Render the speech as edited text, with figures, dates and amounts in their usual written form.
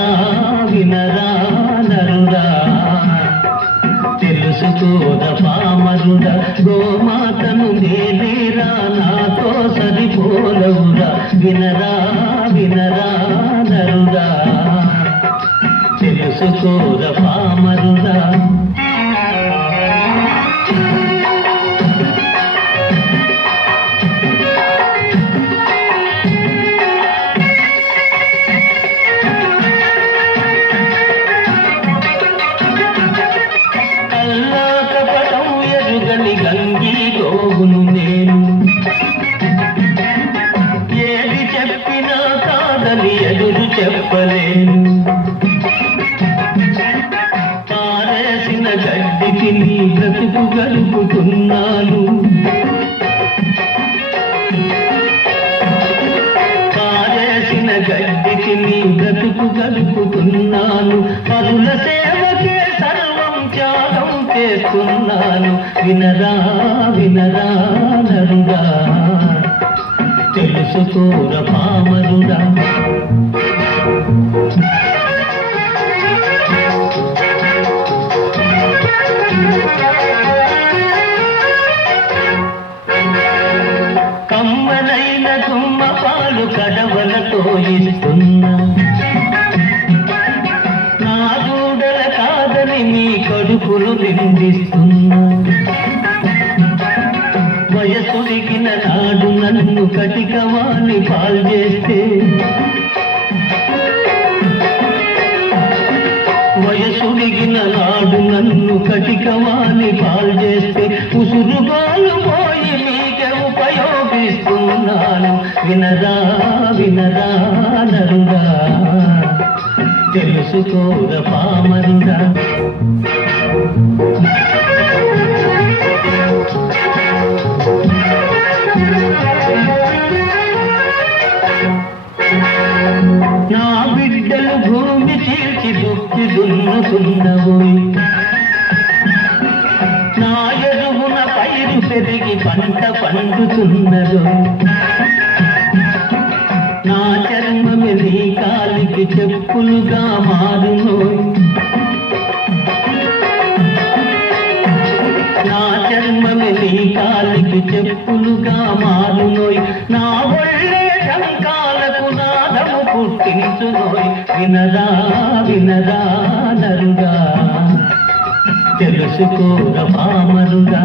వినరా వినరా నరుడా, తెలుసుకోర పామరుడా, గోమాతను మేలేరా నాతో సరిపోలవురా. వినరా వినరా నరుడా, తెలుసుకోర పామరుడా. గంగి గోవును నేను, ఏది చెప్పినా కాదని ఎదురు చెప్పలేను. పారేసిన గడ్డికి నీ బ్రతుకు గడుపుతున్నాను, పారేసిన గడ్డికి నీ బ్రతుకు గడుపుతున్నాను. పరుల సేవకే సర్వం త్యాగం చేస్తున్నాను. వినరా వినరా నరుడా, తెలుసుకోర పామరుడా. కమ్మనైన గుమ్మ పాలు కడవలతో ఇస్తున్నా, నా దూడల కాదని మీ కడుపులు నిందిస్తున్నా. వయసుడిగిన నాడు నన్ను కటికవాణి పాల్చేస్తే, వయసుడిగిన నాడు నన్ను కటికవాణి పాల్చేస్తే, ఉసురుగాలు పోయి మీకే ఉపయోగిస్తున్నాను. వినరా వినరా నరుడా, తెలుసుకోర పామరుడా. నా బిడ్డలు భూమి చీల్చి దుక్కి దున్నుతున్నవోయ్, నా ఎరువున పైరు పెరిగి పంట పండుతున్నదో. నా చర్మమే నీ కాలికి చెప్పులుగా మారునోయ్, నా చర్మమే నీ కాలికి చెప్పులుగా మారునోయ్. నా ఒళ్ళే శంకాలకు నాదము పుట్టించునోయ్. వినరా వినరా నరుడా, తెలుసుకోర పామరుడా.